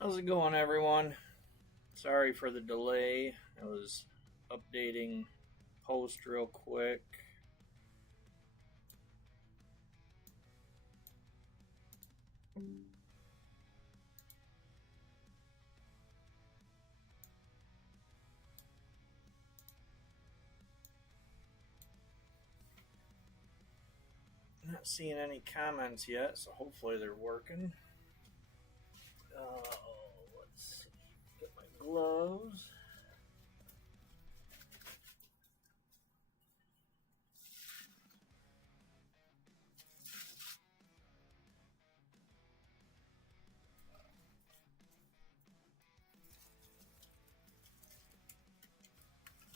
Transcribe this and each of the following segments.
How's it going, everyone? Sorry for the delay. I was updating post real quick. Not seeing any comments yet, so hopefully they're working. Let's see. Get my gloves.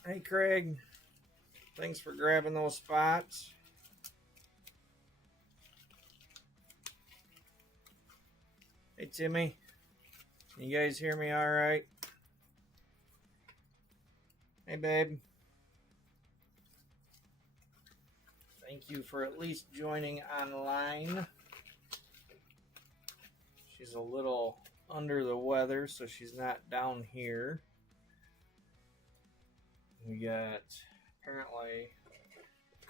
Hey, Craig. Thanks for grabbing those spots. Hey, Timmy. Can you guys hear me all right? Hey, babe. Thank you for at least joining online. She's a little under the weather, so she's not down here. We got apparently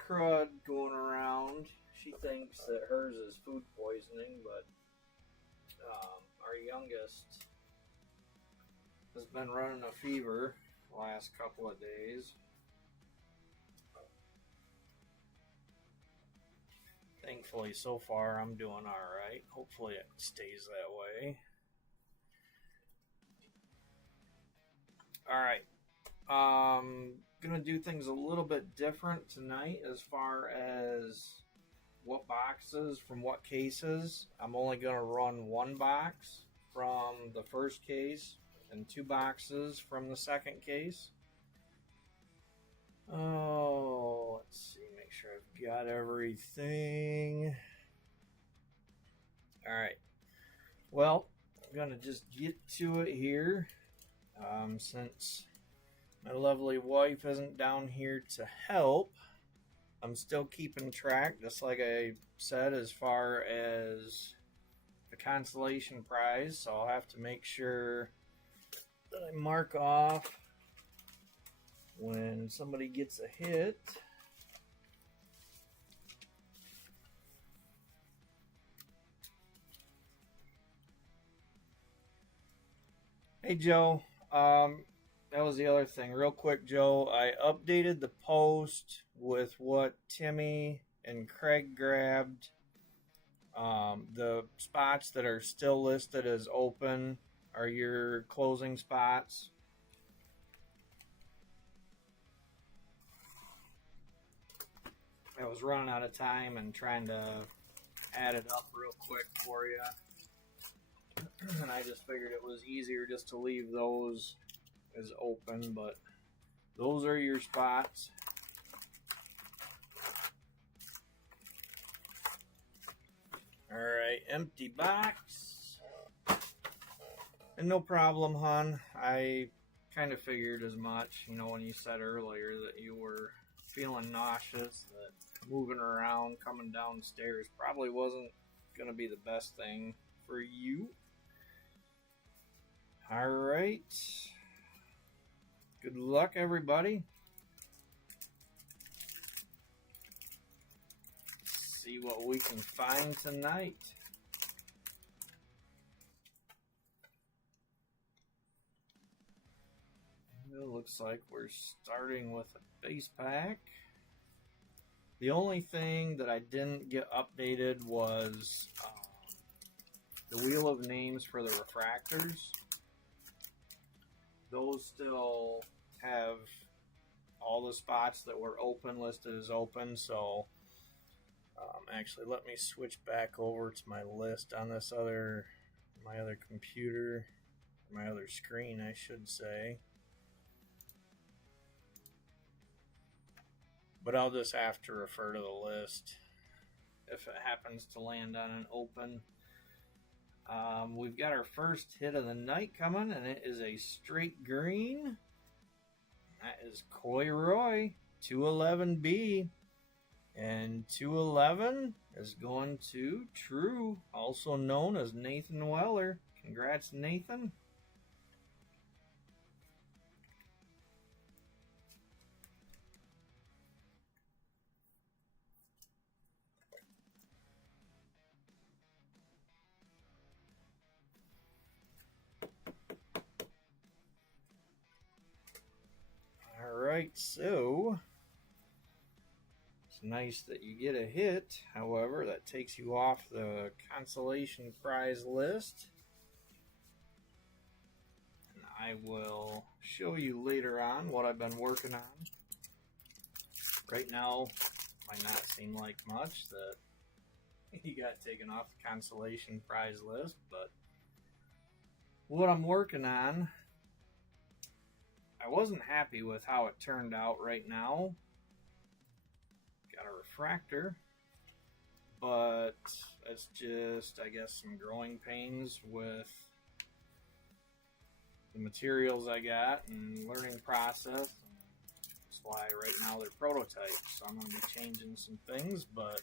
crud going around. She thinks that hers is food poisoning, but our youngest has been running a fever the last couple of days. Thankfully, so far, I'm doing all right. Hopefully, it stays that way. All right. Gonna do things a little bit different tonight as far as what boxes from what cases. I'm only gonna run one box from the first case and 2 boxes from the second case. Oh, let's see, make sure I've got everything. All right. Well, I'm gonna just get to it here. Since my lovely wife isn't down here to help, I'm still keeping track, just like I said, as far as the consolation prize. So I'll have to make sure that I mark off when somebody gets a hit. Hey, Joe. That was the other thing. Real quick, Joe, I updated the post with what Timmy and Craig grabbed. The spots that are still listed as open are your closing spots. I was running out of time and trying to add it up real quick for you. And I just figured it was easier just to leave those as open, but those are your spots. All right, empty box. And no problem, hon. I kind of figured as much, when you said earlier that you were feeling nauseous, that moving around, coming downstairs probably wasn't going to be the best thing for you. All right. Good luck, everybody. See what we can find tonight. It looks like we're starting with a base pack. The only thing that I didn't get updated was the wheel of names for the refractors. Those still have all the spots that were open listed as open. So actually, let me switch back over to my list on this my other computer, my other screen, I should say. But I'll just have to refer to the list if it happens to land on an open. We've got our first hit of the night coming, and it is a straight green. That is Coy Roy. 211B. And 211 is going to True, also known as Nathan Weller. Congrats, Nathan. Alright, so it's nice that you get a hit. However, that takes you off the consolation prize list. And I will show you later on what I've been working on. Right now, might not seem like much that he got taken off the consolation prize list, but what I'm working on, I wasn't happy with how it turned out right now. Got a refractor, but it's just, I guess, some growing pains with the materials I got and learning process. That's why right now they're prototypes, so I'm going to be changing some things, but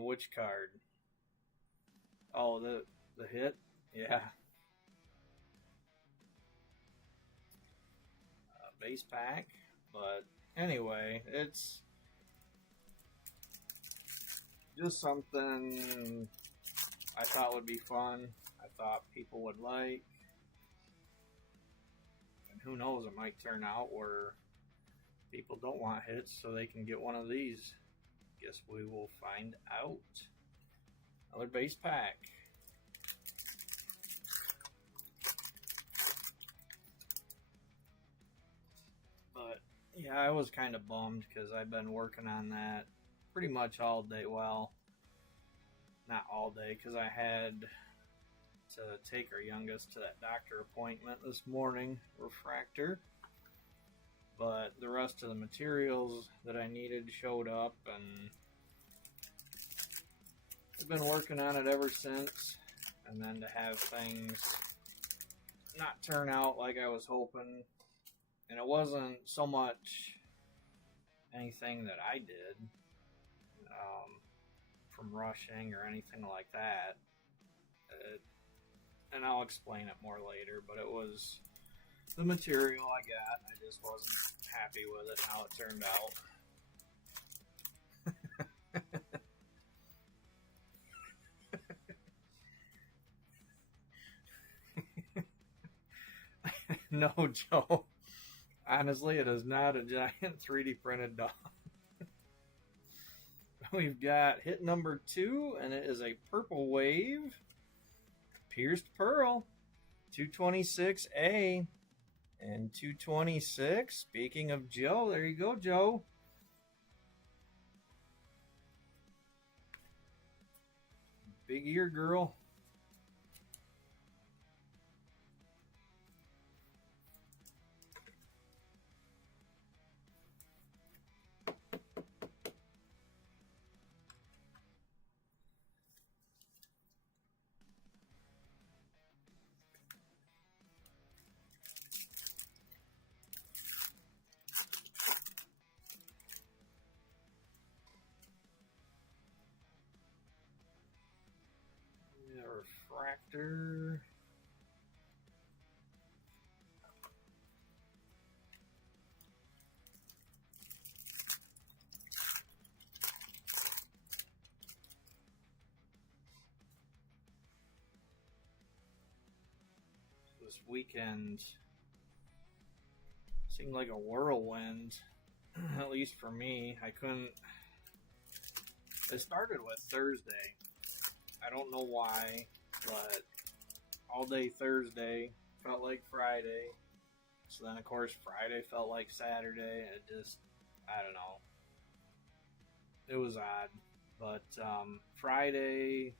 which card? Oh, the hit? Yeah. Base pack, but anyway, it's just something I thought would be fun. I thought people would like, and who knows, it might turn out where people don't want hits so they can get one of these. Guess we will find out. Another base pack. But yeah, I was kind of bummed because I've been working on that pretty much all day. Well, not all day, because I had to take our youngest to that doctor appointment this morning, refractor. But the rest of the materials that I needed showed up, and I've been working on it ever since. And then to have things not turn out like I was hoping, and it wasn't so much anything that I did from rushing or anything like that. And I'll explain it more later, but it was the material I got. I just wasn't happy with it, how it turned out. No, Joe. Honestly, it is not a giant 3D printed dog. We've got hit number 2, and it is a Purple Wave Pierced Pearl 226A. And 226, speaking of Joe, there you go, Joe. Big ear girl. Refractor. This weekend seemed like a whirlwind, at least for me. I couldn't. It started with Thursday. I don't know why, but all day Thursday felt like Friday. So then, of course, Friday felt like Saturday. It just, I don't know. It was odd. But Friday,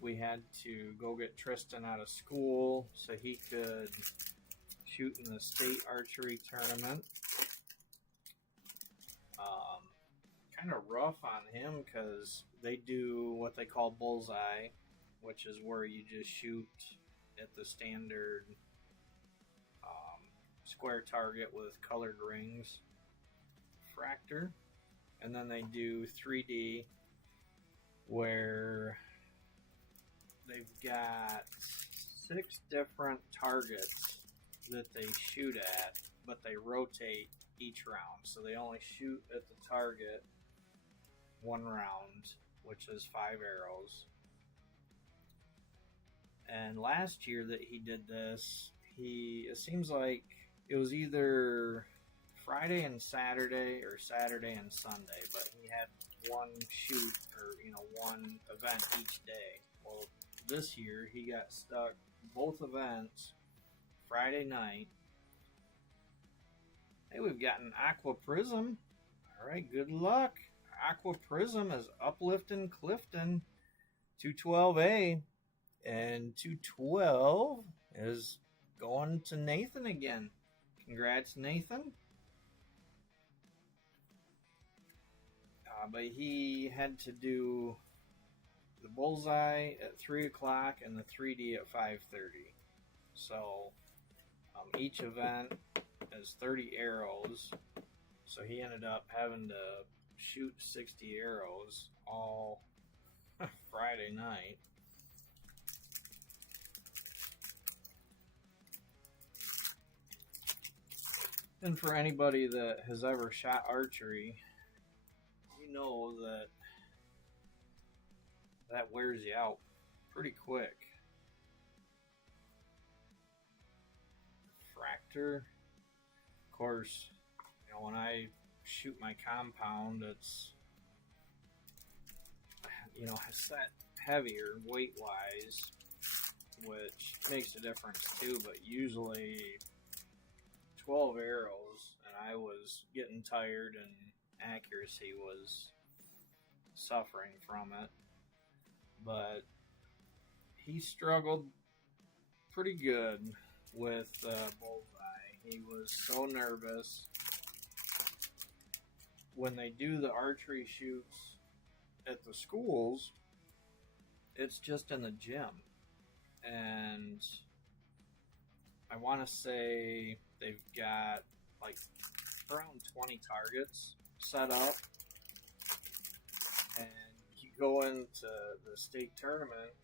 we had to go get Tristan out of school so he could shoot in the state archery tournament. Kind of rough on him because they do what they call bullseye, which is where you just shoot at the standard square target with colored rings, fractor, and then they do 3D where they've got 6 different targets that they shoot at, but they rotate each round. So they only shoot at the target one round, which is 5 arrows. And last year that he did this, it seems like it was either Friday and Saturday or Saturday and Sunday, but he had one shoot or one event each day. Well, this year he got stuck both events Friday night. Hey, we've got an Aqua Prism. All right, good luck. Aqua Prism is Uplifting Clifton 212A, and 212 is going to Nathan again. Congrats, Nathan. But he had to do the bullseye at 3 o'clock and the 3D at 5:30. So each event is 30 arrows. So he ended up having to shoot 60 arrows all Friday night. And for anybody that has ever shot archery, you know that wears you out pretty quick. Fractor, of course, when I shoot my compound, it's set heavier weight wise, which makes a difference too, but usually 12 arrows and I was getting tired and accuracy was suffering from it. But he struggled pretty good with bullseye. He was so nervous. When they do the archery shoots at the schools, it's just in the gym. And I want to say they've got like around 20 targets set up. And you go into the state tournament,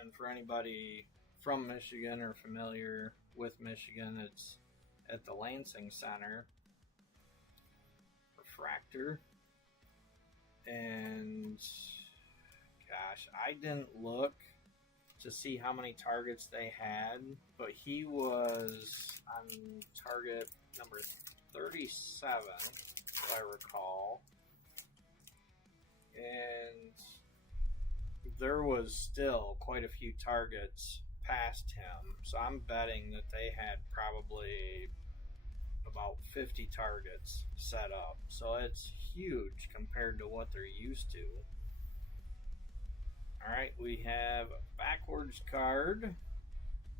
and for anybody from Michigan or familiar with Michigan, it's at the Lansing Center. Fractor. And gosh, I didn't look to see how many targets they had, but he was on target number 37, if I recall. And there was still quite a few targets past him, so I'm betting that they had probably about 50 targets set up. So it's huge compared to what they're used to. Alright, we have a backwards card.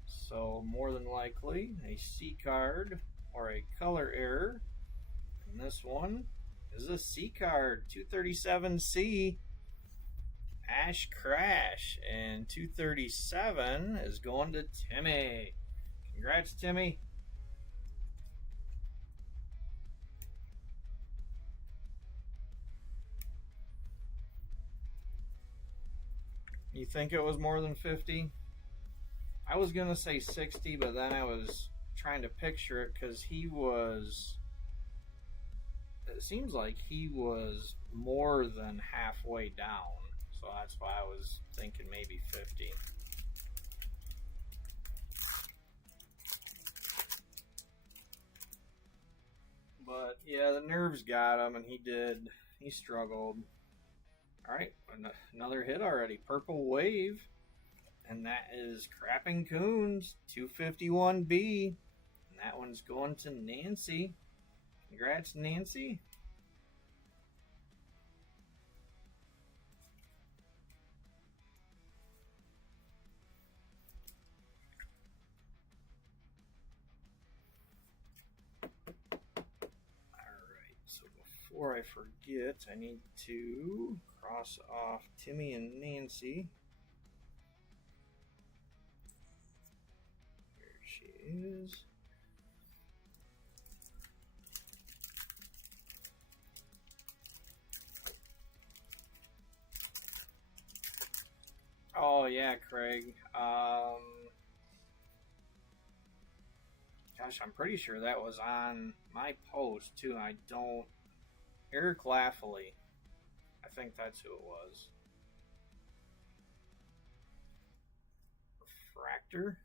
So more than likely a C card or a color error. And this one is a C card, 237C. Ash Crash. And 237 is going to Timmy. Congrats, Timmy. You think it was more than 50? I was going to say 60, but then I was trying to picture it because it seems like he was more than halfway down. So that's why I was thinking maybe 50. But yeah, the nerves got him, and he struggled. Alright, another hit already. Purple Wave. And that is Crapping Coons, 251B. And that one's going to Nancy. Congrats, Nancy. Alright, so before I forget, I need to cross off Timmy and Nancy. is. Oh yeah, Craig. Gosh, I'm pretty sure that was on my post too. I don't. Eric Laffley. I think that's who it was. Refractor.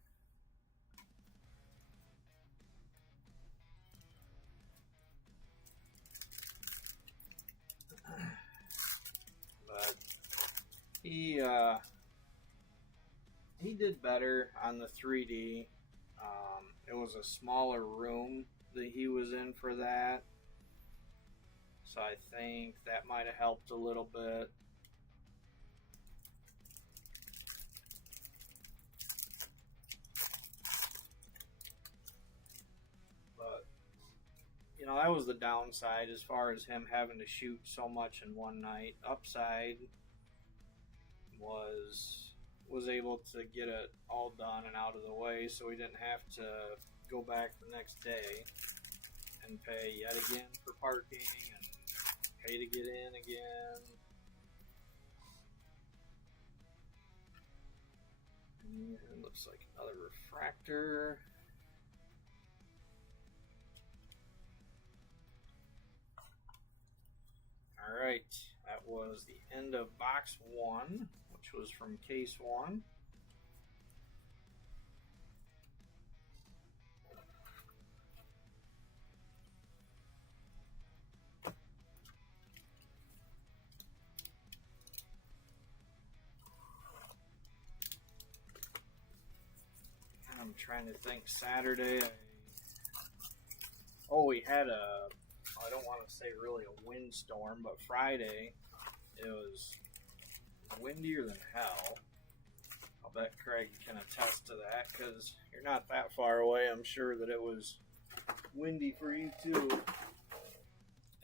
But he did better on the 3D. It was a smaller room that he was in for that, so I think that might have helped a little bit. But you know, that was the downside as far as him having to shoot so much in one night. Upside was able to get it all done and out of the way, so we didn't have to go back the next day and pay yet again for parking and pay to get in again. And looks like another refractor. Alright, that was the end of box 1, which was from case 1. I'm trying to think. Saturday, we had I don't want to say really a windstorm, but Friday it was windier than hell. I'll bet Craig can attest to that because you're not that far away. I'm sure that it was windy for you too.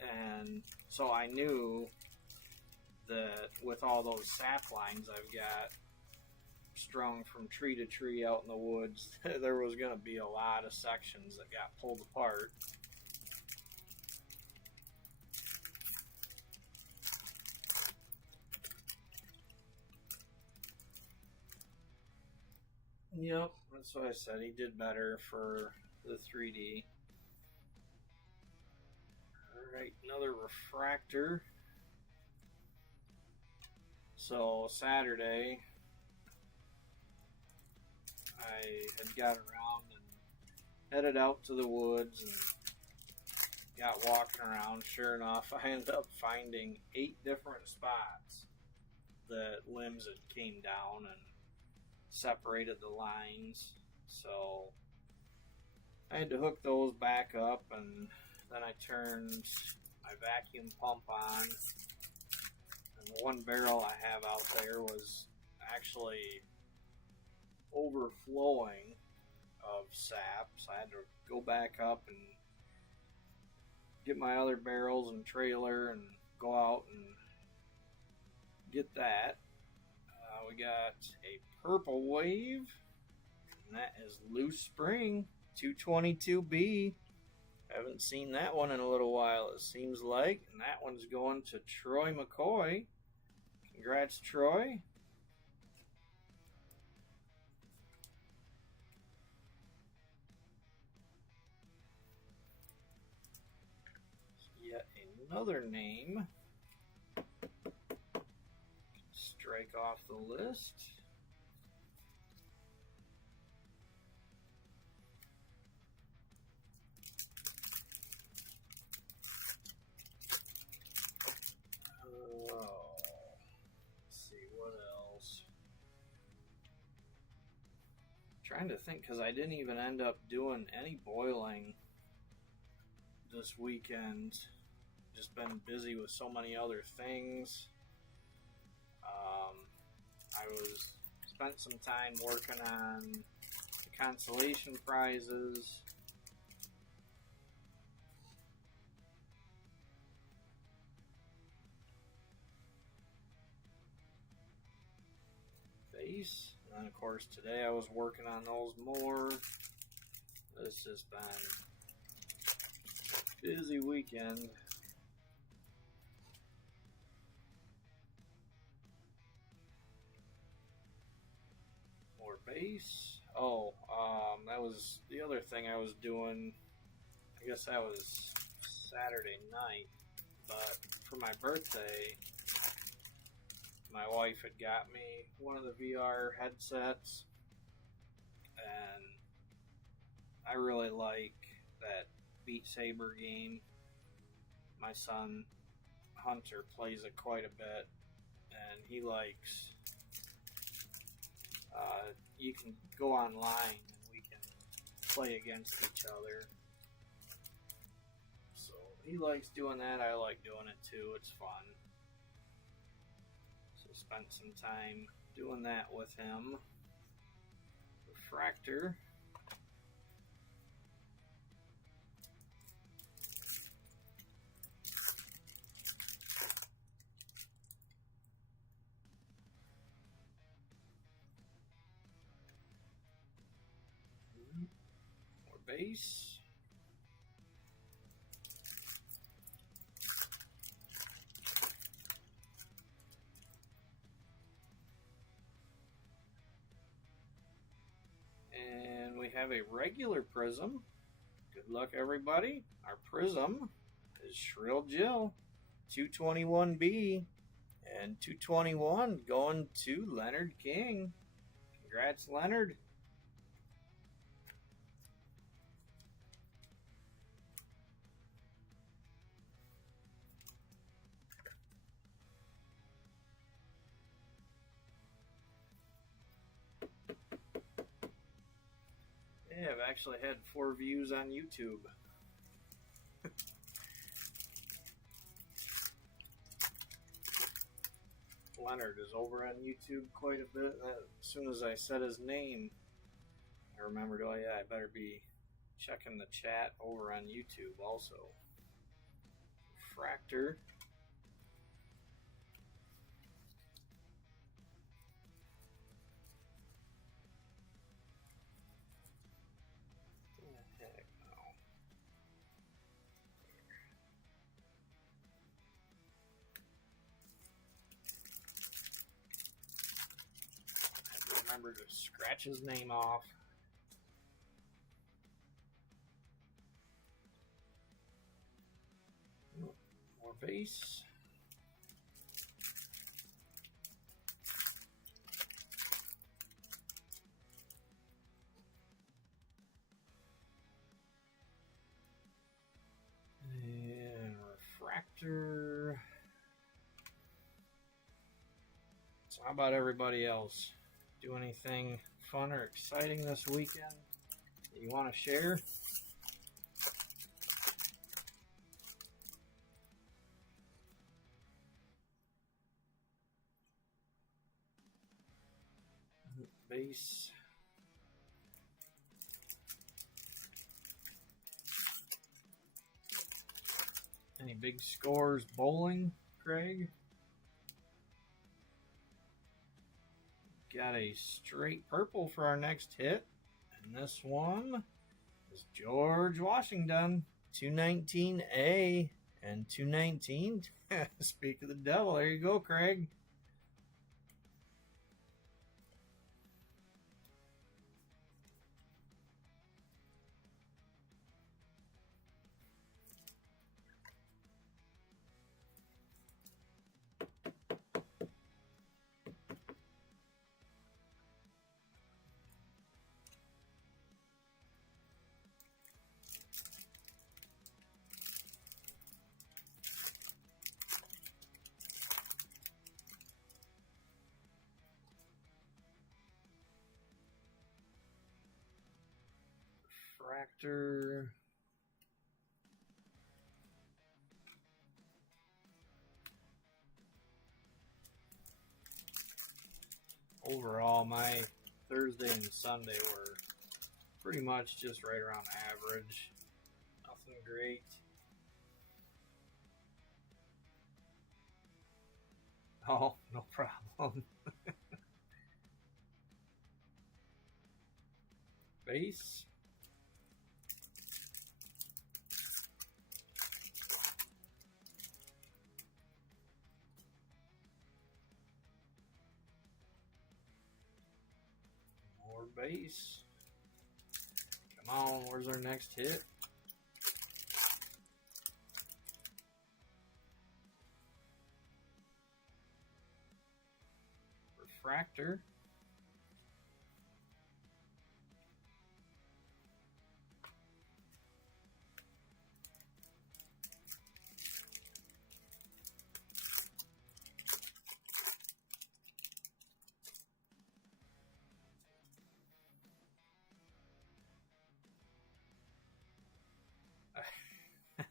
And so I knew that with all those sap lines I've got strung from tree to tree out in the woods, there was going to be a lot of sections that got pulled apart. Yep, that's what I said. He did better for the 3D. Alright, another refractor. So Saturday, I had got around and headed out to the woods and got walking around. Sure enough, I ended up finding 8 different spots that limbs had came down and separated the lines. So I had to hook those back up, and then I turned my vacuum pump on, and the one barrel I have out there was actually overflowing of sap, so I had to go back up and get my other barrels and trailer and go out and get that. We got a purple wave, and that is Loose Spring 222B. Haven't seen that one in a little while, it seems like. And that one's going to Troy McCoy. Congrats, Troy. Yet another name. Strike off the list. Let's see what else. Trying to think, because I didn't even end up doing any boiling this weekend. Just been busy with so many other things. I spent some time working on the consolation prizes. Face. And then of course today I was working on those more. It's just been a busy weekend. More base. Oh, that was the other thing I was doing. I guess that was Saturday night, but for my birthday, my wife had got me one of the VR headsets, and I really like that Beat Saber game. My son Hunter plays it quite a bit, and he likes. You can go online and we can play against each other. So he likes doing that. I like doing it too. It's fun. So spent some time doing that with him. Refractor. More base. And we have a regular prism. Good luck, everybody. Our prism is Shrill Jill, 221B, and 221 going to Leonard King. Congrats, Leonard. Yeah, I've actually had 4 views on YouTube. Leonard is over on YouTube quite a bit. As soon as I said his name, I remembered, oh yeah, I better be checking the chat over on YouTube also. Fractor. What the heck? Remember to scratch his name off. More base. And refractor. So how about everybody else? Do anything fun or exciting this weekend that you want to share? Base. Any big scores bowling, Craig? Got a straight purple for our next hit. And this one is George Washington, 219A and 219. Speak of the devil. There you go, Craig. Refractor. Overall, my Thursday and Sunday were pretty much just right around average. Nothing great. Oh, no problem. Base. base. Come on, where's our next hit? Refractor.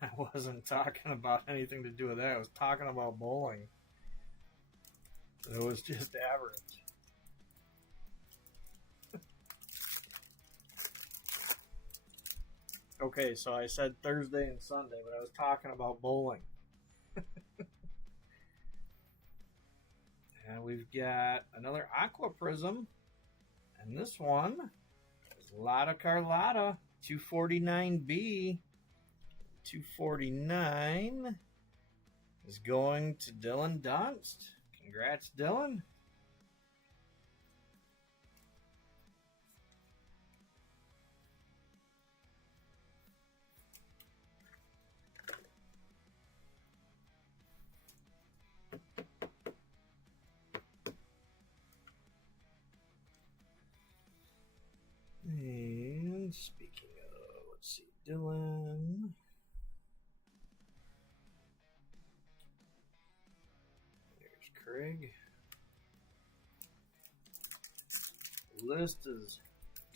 I wasn't talking about anything to do with that. I was talking about bowling. It was just average. Okay, so I said Thursday and Sunday, but I was talking about bowling. And we've got another Aqua Prism. And this one is Lotta Carlotta 249B. 249 is going to Dylan Dunst. Congrats, Dylan. And speaking of, let's see, Dylan. There's Craig. The list is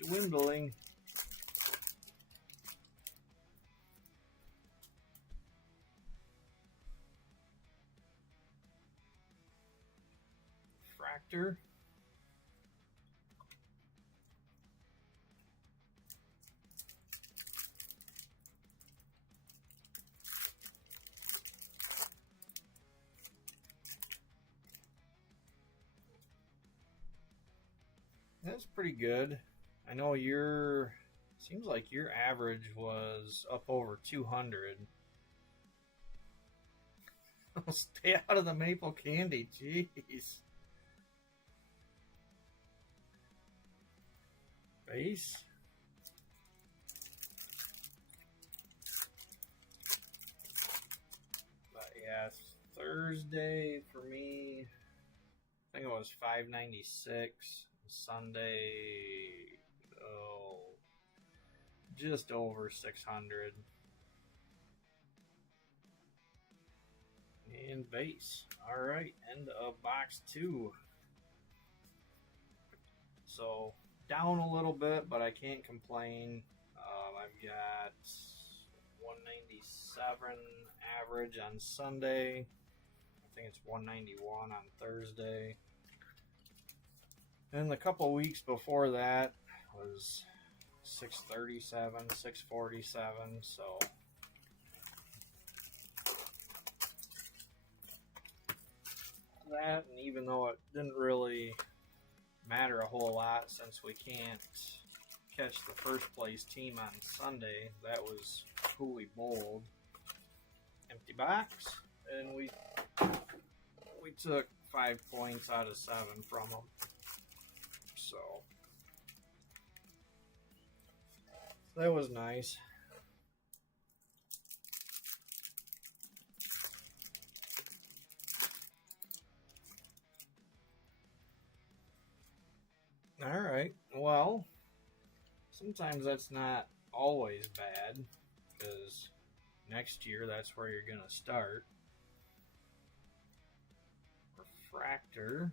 dwindling. Fractor. That's pretty good. I know seems like your average was up over 200. Stay out of the maple candy, jeez. Base. But yeah, Thursday for me, I think it was 596. Sunday, just over 600. And base. Alright, end of box 2. So, down a little bit, but I can't complain. I've got 197 average on Sunday. I think it's 191 on Thursday. And the couple weeks before that was 637, 647, so that, and even though it didn't really matter a whole lot since we can't catch the first place team on Sunday, that was who we bowled. Empty box, and we took 5 points out of 7 from them. So that was nice. All right. Well, sometimes that's not always bad, because next year that's where you're going to start. Refractor.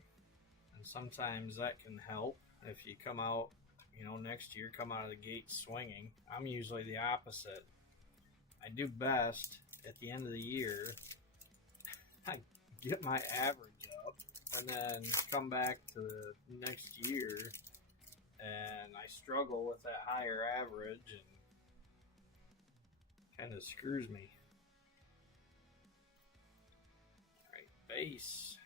And sometimes that can help if you come out, next year, come out of the gate swinging. I'm usually the opposite. I do best at the end of the year. I get my average up and then come back to the next year and I struggle with that higher average and kind of screws me. All right, base.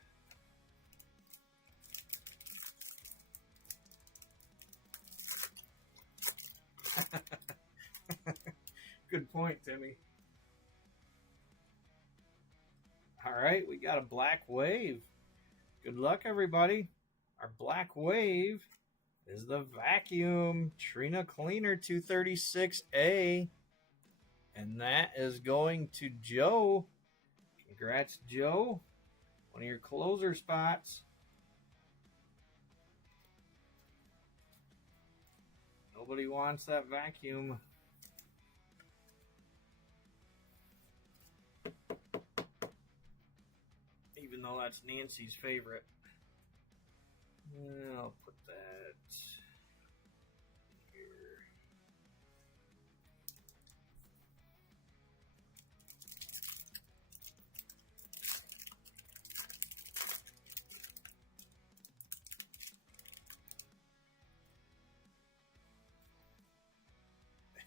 Good point, Timmy. All right, we got a black wave. Good luck, everybody. Our black wave is the vacuum Trina Cleaner 236A. And that is going to Joe. Congrats, Joe. One of your closer spots. Nobody wants that vacuum. Even though that's Nancy's favorite. I'll put that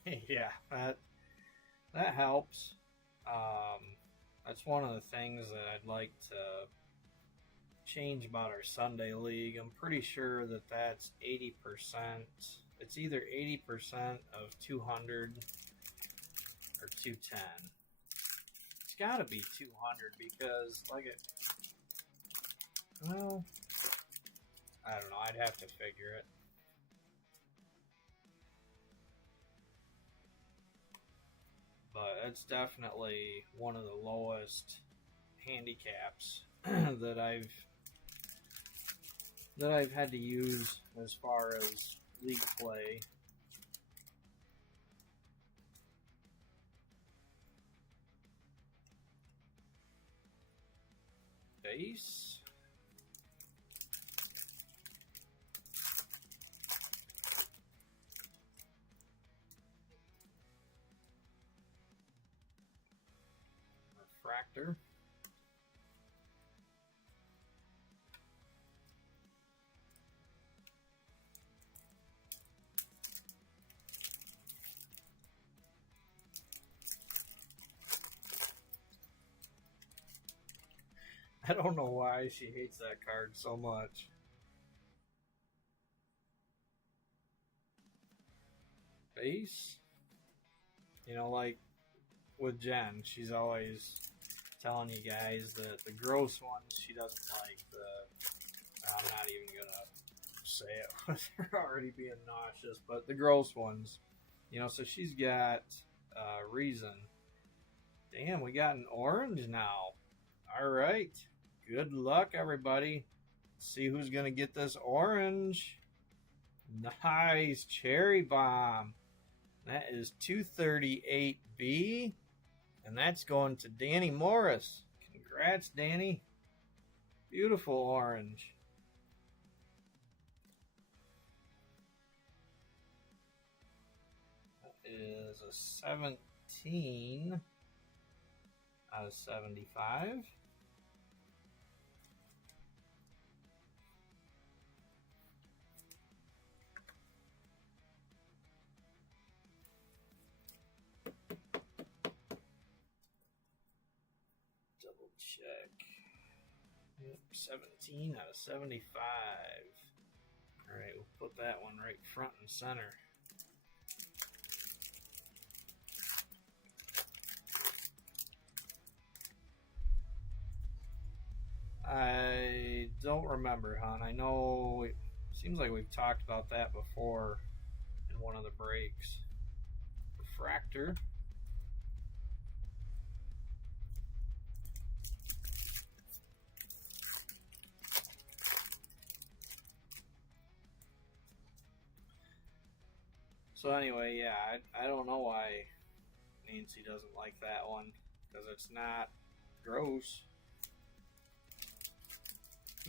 here. Yeah, that helps. That's one of the things that I'd like to change about our Sunday league. I'm pretty sure that that's 80%. It's either 80% of 200 or 210. It's got to be 200 because, well, I don't know. I'd have to figure it. But it's definitely one of the lowest handicaps that I've had to use as far as league play. Base. Refractor. I don't know why she hates that card so much. Base. You know, like with Jen, she's always telling you guys that the gross ones she doesn't like. I'm not even gonna say it with her already being nauseous, but the gross ones, you know. So she's got reason. Damn, we got an orange now. All right, good luck, everybody. Let's see who's gonna get this orange. Nice cherry bomb. That is 238B. And that's going to Danny Morris. Congrats, Danny. Beautiful orange. That is a 17 out of 75. Check. Yep, 17 out of 75. All right, we'll put that one right front and center. I don't remember, hon. I know it seems like we've talked about that before in one of the breaks. Refractor. So anyway, yeah, I don't know why Nancy doesn't like that one, because it's not gross.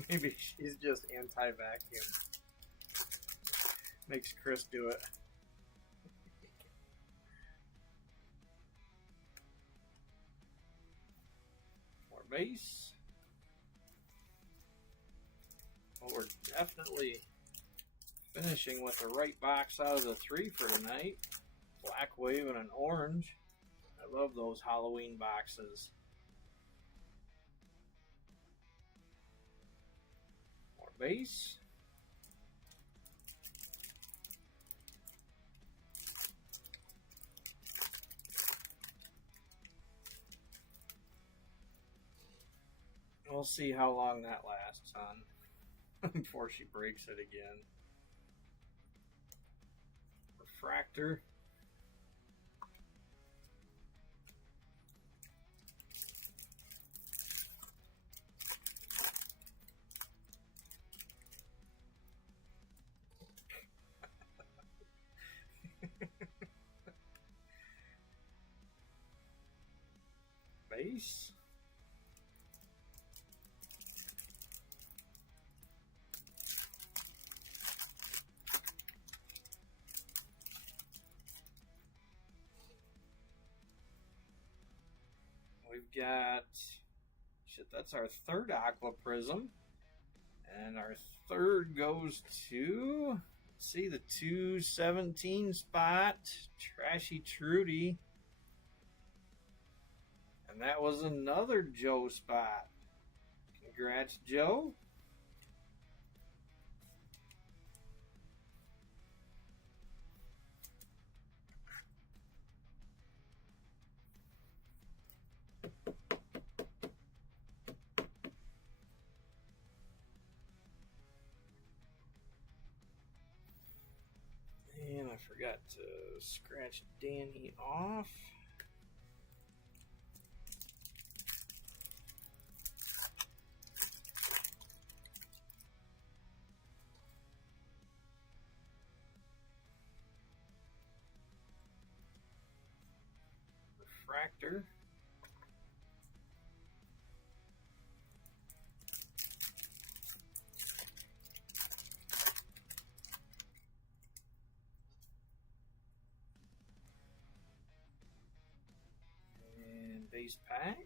Maybe she's just anti-vacuum. Makes Chris do it. More base. Well, we're definitely finishing with the right box out of the 3 for tonight. Black Wave and an orange. I love those Halloween boxes. More base. We'll see how long that lasts, hon, before she breaks it again. refractor. Base. We've got, shit, that's our third aqua prism. And our third goes to, let's see, the 217 spot, Trashy Trudy. And that was another Joe spot. Congrats, Joe. And I forgot to scratch Danny off. Refractor. And base pack.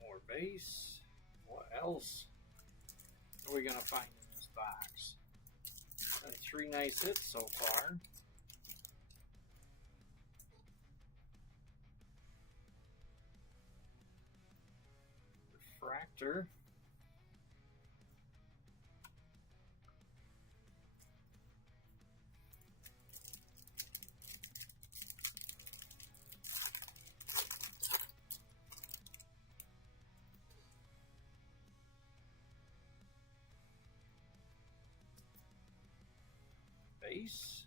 More base. What else are we gonna find in this box? And 3 nice hits so far. Refractor. Base.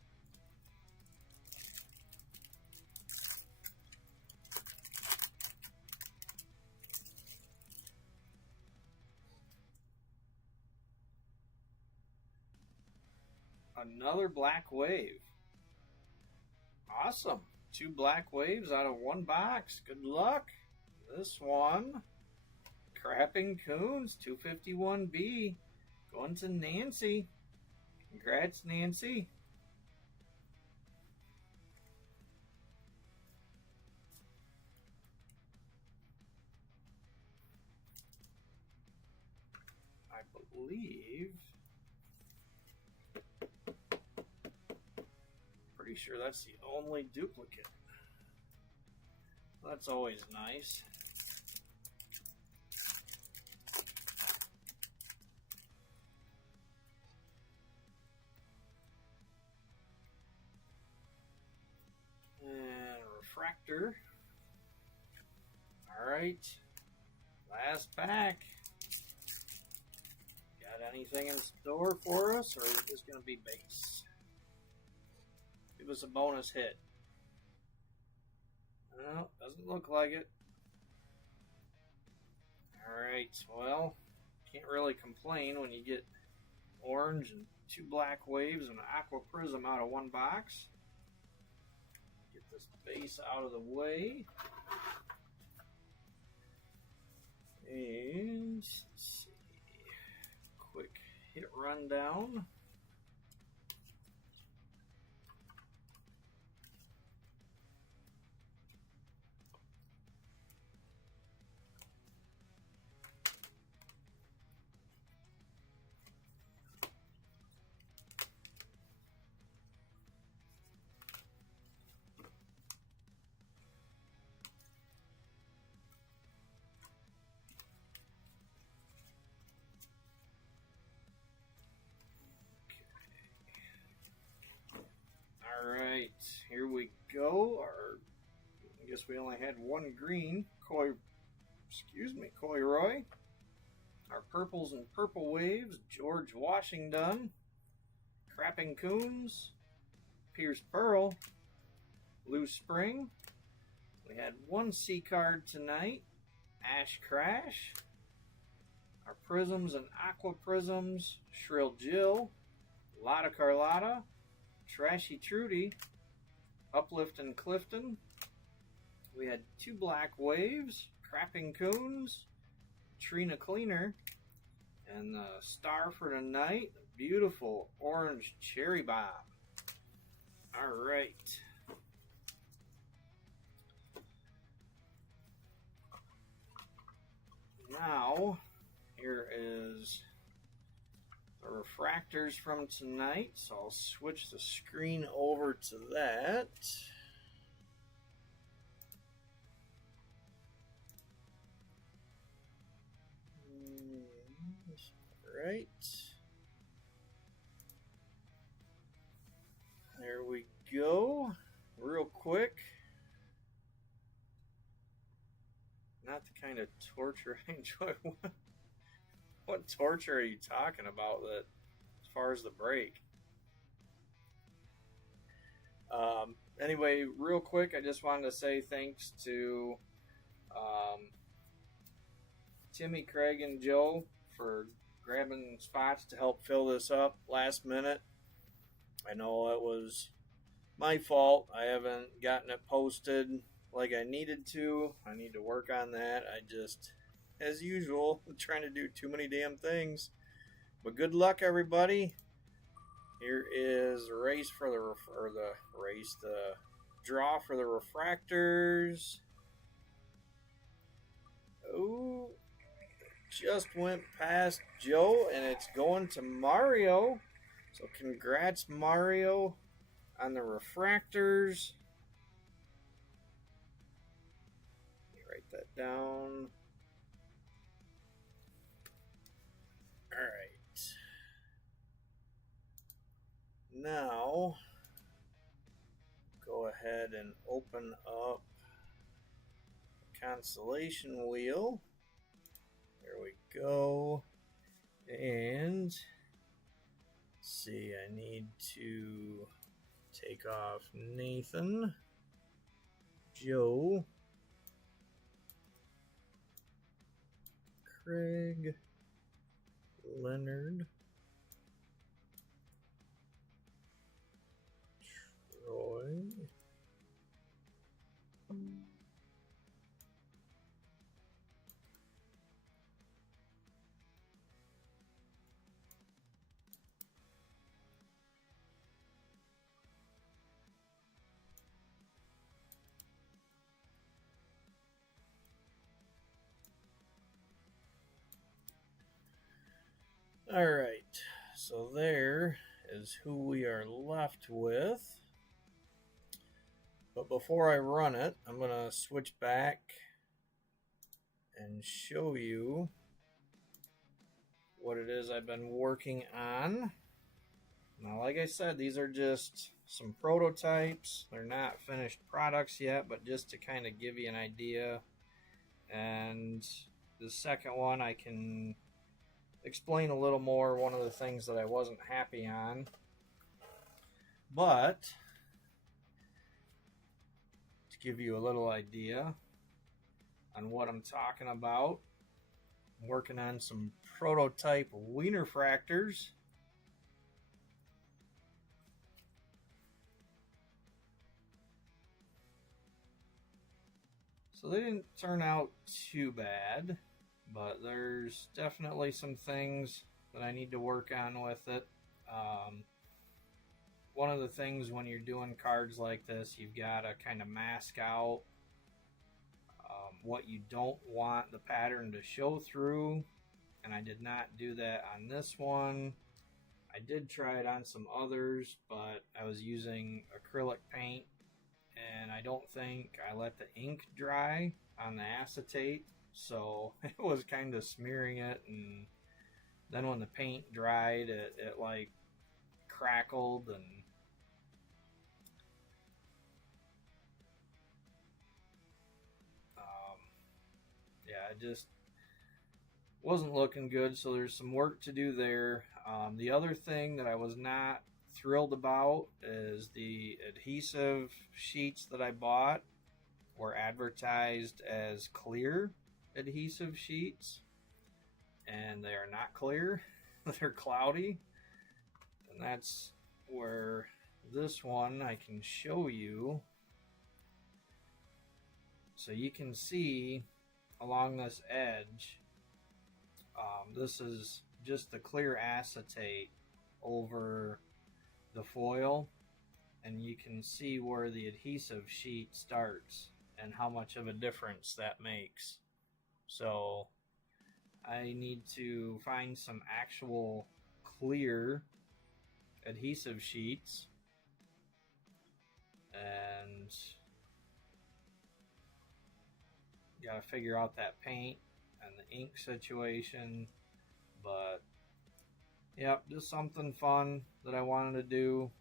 Another black wave. Awesome. 2 black waves out of 1 box. Good luck. This one, Crapping Coons 251B, going to Nancy. Congrats, Nancy. I believe, pretty sure that's the only duplicate. That's always nice. And refractor. All right, last pack. Got anything in store for us, or is it just going to be base? Give us a bonus hit. No, doesn't look like it. Alright, well, can't really complain when you get orange and 2 black waves and an aqua prism out of 1 box. Get this base out of the way. And let's see. Quick hit rundown. we only had one green, Koi Roy. Our purples and purple waves, George Washington, Crapping Coons, Pierce Pearl, Blue Spring. We had one C card tonight, Ash Crash. Our prisms and aqua prisms, Shrill Jill, Lotta Carlotta, Trashy Trudy, Uplift and Clifton. We had two black waves, Crapping Coons, Trina Cleaner, and the star for tonight, beautiful orange cherry bomb. All right. Now, here is the refractors from tonight, so I'll switch the screen over to that. Right. There we go. Real quick. Not the kind of torture I enjoy. What torture are you talking about that as far as the break? Anyway, real quick, I just wanted to say thanks to Timmy, Craig, and Joe for grabbing spots to help fill this up last minute. I know it was my fault. I haven't gotten it posted like I needed to. I need to work on that. I just, as usual, I'm trying to do too many damn things. But good luck, everybody. Here is the race for the draw for the refractors. Oh, just went past Joe, and it's going to Mario. So congrats, Mario, on the refractors. Let me write that down. All right. Now, go ahead and open up the constellation wheel. There we go. And see, I need to take off Nathan, Joe, Craig, Leonard, Troy, all right, so there is who we are left with. But before I run it, I'm going to switch back and show you what it is I've been working on. Now, like I said, these are just some prototypes. They're not finished products yet, but just to kind of give you an idea. And the second one, I can explain a little more one of the things that I wasn't happy on. But to give you a little idea on what I'm talking about, I'm working on some prototype wiener fractors. So they didn't turn out too bad, but there's definitely some things that I need to work on with it. One of the things when you're doing cards like this, you've got to kind of mask out what you don't want the pattern to show through, and I did not do that on this one. I did try it on some others, but I was using acrylic paint, and I don't think I let the ink dry on the acetate, so it was kind of smearing it, and then when the paint dried, it like crackled, and I just wasn't looking good, so there's some work to do there. The other thing that I was not thrilled about is the adhesive sheets that I bought were advertised as clear adhesive sheets, and they are not clear. They're cloudy, and that's where this one I can show you, so you can see along this edge. This is just the clear acetate over the foil, and you can see where the adhesive sheet starts and how much of a difference that makes. So I need to find some actual clear adhesive sheets, and gotta figure out that paint and the ink situation. But yep, just something fun that I wanted to do.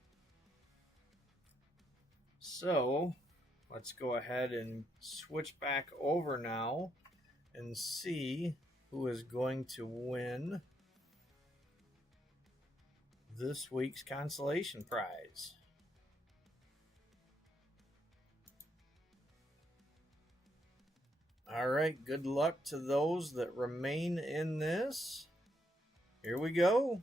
So let's go ahead and switch back over now and see who is going to win this week's consolation prize. All right, good luck to those that remain in this. Here we go.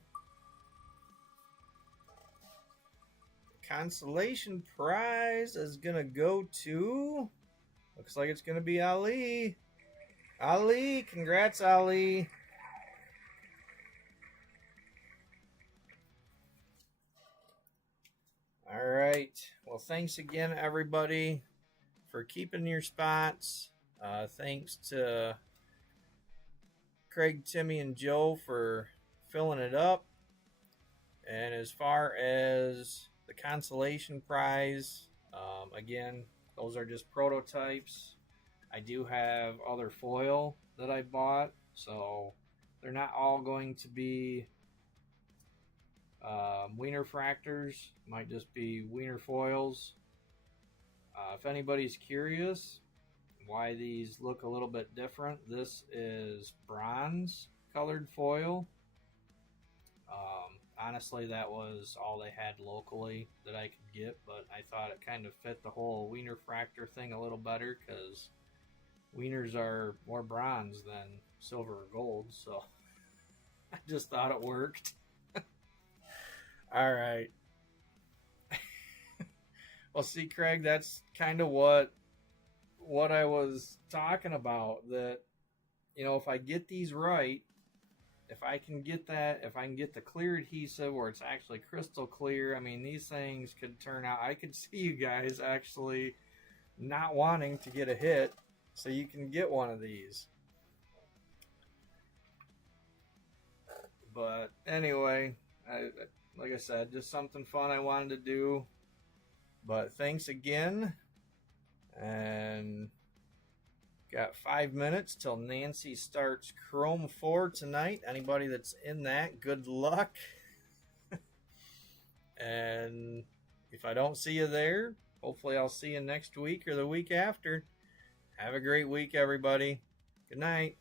Consolation prize is gonna go to, looks like it's gonna be Ali. Ali, congrats, Ali. All right, well, thanks again, everybody, for keeping your spots. Thanks to Craig, Timmy, and Joe for filling it up. And as far as the consolation prize, again, those are just prototypes. I do have other foil that I bought, so they're not all going to be wiener fractors. Might just be wiener foils. If anybody's curious why these look a little bit different, this is bronze colored foil. Honestly, that was all they had locally that I could get, but I thought it kind of fit the whole wiener fractor thing a little better, because wieners are more bronze than silver or gold, so I just thought it worked. All right. Well, see, Craig, that's kind of what I was talking about, that, you know, if I get these right, if I can get the clear adhesive where it's actually crystal clear, I mean, these things could turn out, I could see you guys actually not wanting to get a hit, so you can get one of these. But anyway, like I said, just something fun I wanted to do. But thanks again, and got 5 minutes till Nancy starts Chrome 4 tonight. Anybody that's in that, good luck. And if I don't see you there, hopefully I'll see you next week or the week after. Have a great week, everybody. Good night.